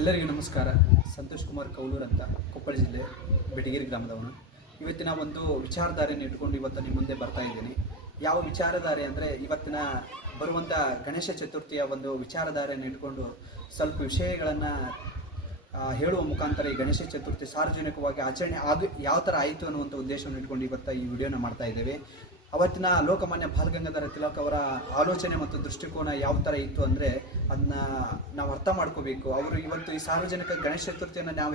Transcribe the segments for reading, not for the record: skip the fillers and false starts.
ಎಲ್ಲರಿಗೂ ನಮಸ್ಕಾರ. ಸಂತೋಷ್ ಕುಮಾರ್ ಕೌಲೂರ್ ಅಂತ, ಕೊಪ್ಪಳ ಜಿಲ್ಲೆ ಬೆಟಗೇರಿ ಗ್ರಾಮದವನು. ಇವತ್ತಿನ ಒಂದು ವಿಚಾರಧಾರೆಯನ್ನು ಇಟ್ಕೊಂಡು ಇವತ್ತು ನಿಮ್ಮ ಮುಂದೆ ಬರ್ತಾ ಇದ್ದೀನಿ. ಯಾವ ವಿಚಾರಧಾರೆ ಅಂದರೆ, ಇವತ್ತಿನ ಬರುವಂಥ ಗಣೇಶ ಚತುರ್ಥಿಯ ಒಂದು ವಿಚಾರಧಾರೆಯನ್ನು ಇಟ್ಕೊಂಡು ಸ್ವಲ್ಪ ವಿಷಯಗಳನ್ನು ಹೇಳುವ ಮುಖಾಂತರ ಈ ಗಣೇಶ ಚತುರ್ಥಿ ಸಾರ್ವಜನಿಕವಾಗಿ ಆಚರಣೆ ಯಾವ ಥರ ಆಯಿತು ಅನ್ನುವಂಥ ಉದ್ದೇಶವನ್ನು ಇಟ್ಕೊಂಡು ಇವತ್ತು ಈ ವಿಡಿಯೋನ ಮಾಡ್ತಾ ಇದ್ದೇವೆ. ಅವತ್ತಿನ ಲೋಕಮಾನ್ಯ ಬಾಲಗಂಗಾಧರ ತಿಲಕ್ ಅವರ ಆಲೋಚನೆ ಮತ್ತು ದೃಷ್ಟಿಕೋನ ಯಾವ ಥರ ಇತ್ತು ಅಂದರೆ, ಅದನ್ನ ನಾವು ಅರ್ಥ ಮಾಡ್ಕೋಬೇಕು. ಅವರು ಇವತ್ತು ಈ ಸಾರ್ವಜನಿಕ ಗಣೇಶ ಚತುರ್ಥಿಯನ್ನು ನಾವು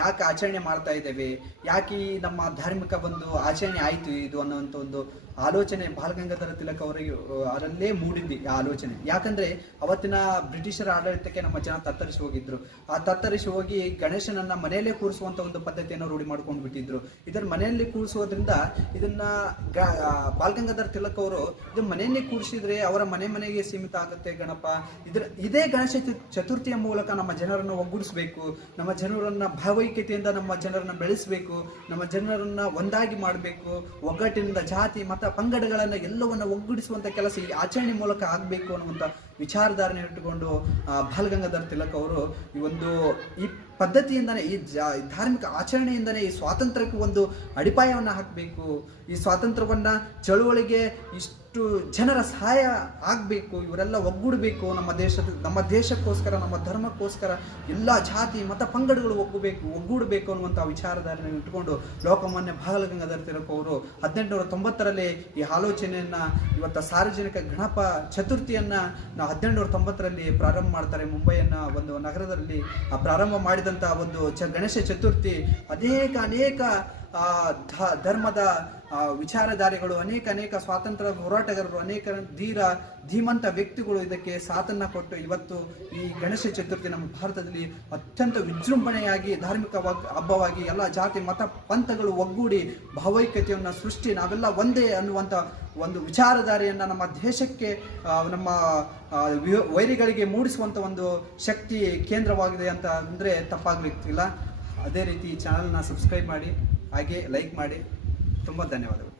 ಯಾಕೆ ಆಚರಣೆ ಮಾಡ್ತಾ ಇದ್ದೇವೆ, ಯಾಕೆ ಈ ನಮ್ಮ ಧಾರ್ಮಿಕ ಒಂದು ಆಚರಣೆ ಆಯಿತು ಇದು ಅನ್ನೋಂಥ ಒಂದು ಆಲೋಚನೆ ಬಾಲಗಂಗಾಧರ ತಿಲಕ್ ಅವರಿಗೆ ಅದರಲ್ಲೇ ಮೂಡಿದ್ದು ಆ ಆಲೋಚನೆ. ಯಾಕಂದರೆ ಅವತ್ತಿನ ಬ್ರಿಟಿಷರ ಆಡಳಿತಕ್ಕೆ ನಮ್ಮ ಜನ ತತ್ತರಿಸಿ ಹೋಗಿದ್ರು. ಆ ತತ್ತರಿಸಿ ಹೋಗಿ ಗಣೇಶನನ್ನು ಮನೆಯಲ್ಲೇ ಕೂರಿಸುವಂಥ ಒಂದು ಪದ್ಧತಿಯನ್ನು ರೂಢಿ ಮಾಡ್ಕೊಂಡು ಬಿಟ್ಟಿದ್ರು. ಇದನ್ನು ಮನೆಯಲ್ಲಿ ಕೂರಿಸೋದ್ರಿಂದ ಇದನ್ನು ಬಾಲಗಂಗಾಧರ ತಿಲಕ್ ಅವರು ಇದು ಮನೆಯನ್ನೇ ಕೂರಿಸಿದ್ರೆ ಅವರ ಮನೆಗೆ ಸೀಮಿತ ಆಗುತ್ತೆ ಗಣಪ. ಇದೇ ಗಣೇಶ ಚತುರ್ಥಿಯ ಮೂಲಕ ನಮ್ಮ ಜನರನ್ನು ಒಗ್ಗೂಡಿಸಬೇಕು, ನಮ್ಮ ಜನರನ್ನು ಭಾವೈಕ್ಯತೆಯಿಂದ ನಮ್ಮ ಜನರನ್ನು ಬೆಳೆಸಬೇಕು, ನಮ್ಮ ಜನರನ್ನು ಒಂದಾಗಿ ಮಾಡಬೇಕು, ಒಗ್ಗಟ್ಟಿನಿಂದ ಜಾತಿ ಮತ ಪಂಗಡಗಳನ್ನು ಎಲ್ಲವನ್ನು ಒಗ್ಗೂಡಿಸುವಂಥ ಕೆಲಸ ಈ ಆಚರಣೆ ಮೂಲಕ ಆಗಬೇಕು ಅನ್ನುವಂಥ ವಿಚಾರಧಾರಣೆ ಇಟ್ಟುಕೊಂಡು ಬಾಲಗಂಗಾಧರ ತಿಲಕ್ ಅವರು ಈ ಪದ್ಧತಿಯಿಂದನೇ ಈ ಧಾರ್ಮಿಕ ಆಚರಣೆಯಿಂದನೇ ಈ ಸ್ವಾತಂತ್ರ್ಯಕ್ಕೆ ಒಂದು ಅಡಿಪಾಯವನ್ನು ಹಾಕಬೇಕು. ಈ ಸ್ವಾತಂತ್ರ್ಯವನ್ನು ಚಳುವಳಿಗೆ ಇಷ್ಟು ಜನರ ಸಹಾಯ ಆಗಬೇಕು, ಇವರೆಲ್ಲ ಒಗ್ಗೂಡಬೇಕು, ನಮ್ಮ ದೇಶಕ್ಕೋಸ್ಕರ ನಮ್ಮ ಧರ್ಮಕ್ಕೋಸ್ಕರ ಎಲ್ಲ ಜಾತಿ ಮತ ಪಂಗಡಗಳು ಒಗ್ಗೂಡಬೇಕು ಅನ್ನುವಂಥ ವಿಚಾರಧಾರಣೆ ಇಟ್ಟುಕೊಂಡು ಲೋಕಮಾನ್ಯ ಬಾಲಗಂಗಾಧರ ತಿಲಕ್ ಅವರು 1890ರಲ್ಲಿ ಈ ಆಲೋಚನೆಯನ್ನು ಇವತ್ತು ಸಾರ್ವಜನಿಕ ಗಣಪ ಚತುರ್ಥಿಯನ್ನು 1890ರಲ್ಲಿ ಪ್ರಾರಂಭ ಮಾಡ್ತಾರೆ. ಮುಂಬೈಯನ್ನ ಒಂದು ನಗರದಲ್ಲಿ ಪ್ರಾರಂಭ ಮಾಡಿದಂಥ ಒಂದು ಗಣೇಶ ಚತುರ್ಥಿ ಅನೇಕ ಧರ್ಮದ ವಿಚಾರಧಾರೆಗಳು, ಅನೇಕ ಸ್ವಾತಂತ್ರ್ಯ ಹೋರಾಟಗಾರರು, ಅನೇಕ ಧೀಮಂತ ವ್ಯಕ್ತಿಗಳು ಇದಕ್ಕೆ ಸಾಥನ್ನು ಕೊಟ್ಟು ಇವತ್ತು ಈ ಗಣೇಶ ಚತುರ್ಥಿ ನಮ್ಮ ಭಾರತದಲ್ಲಿ ಅತ್ಯಂತ ವಿಜೃಂಭಣೆಯಾಗಿ ಧಾರ್ಮಿಕ ಹಬ್ಬವಾಗಿ ಎಲ್ಲ ಜಾತಿ ಮತ ಪಂಥಗಳು ಒಗ್ಗೂಡಿ ಭಾವೈಕ್ಯತೆಯನ್ನು ಸೃಷ್ಟಿ ನಾವೆಲ್ಲ ಒಂದೇ ಅನ್ನುವಂಥ ಒಂದು ವಿಚಾರಧಾರೆಯನ್ನು ನಮ್ಮ ದೇಶಕ್ಕೆ ನಮ್ಮ ವೈರಿಗಳಿಗೆ ಮೂಡಿಸುವಂಥ ಒಂದು ಶಕ್ತಿ ಕೇಂದ್ರವಾಗಿದೆ ಅಂತ ಅಂದರೆ ತಪ್ಪಾಗಲಿಕ್ಕಿಲ್ಲ. ಅದೇ ರೀತಿ ಈ ಚಾನಲ್ನ ಸಬ್ಸ್ಕ್ರೈಬ್ ಮಾಡಿ, ಹಾಗೆ ಲೈಕ್ ಮಾಡಿ. ತುಂಬ ಧನ್ಯವಾದಗಳು.